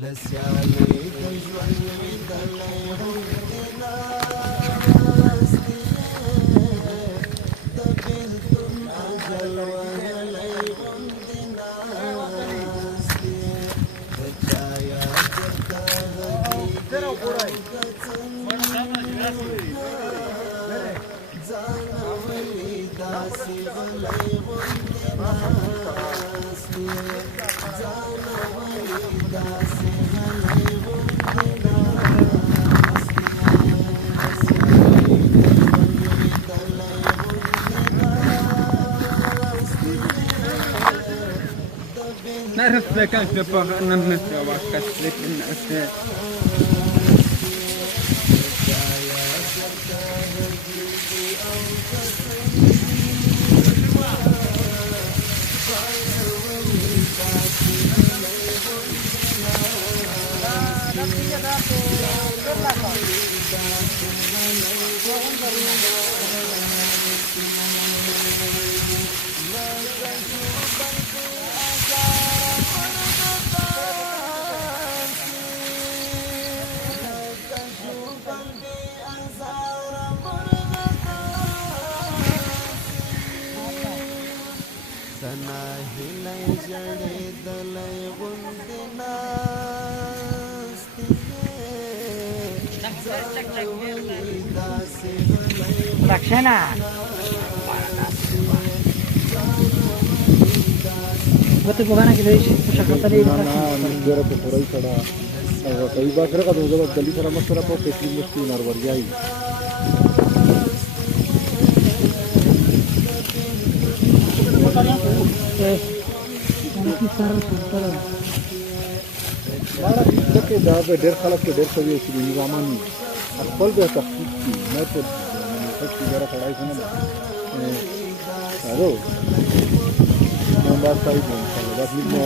لسیالی د ژوند می دلې غوندې ناستې د بېلتون اجل وهلی غوندې ناستې د چا یاد درته غږېږي او که څنګه ځان ولې داسې غلی غوندې ناستې ځان ولې داسې نعرف إذا كان في بابا أنا بنسى وعكس لك الناس سناهلی جړېدلی غوندې ناستې داسې Lakshana. Betul bukan kita usaha tadi. जरा तो थोड़ा ही खड़ा कई बार का तो जब गली थोड़ा मत थोड़ा पेट्रोल मुश्किल नरवर जाई मारा के दा पे डेढ़ साल के डेढ़ सौ ये निजामानी अकबल पे तहकीक की मैं तो तक जरा खड़ा ही सुना हेलो मैं बात सारी बोल रहा हूँ बस मैं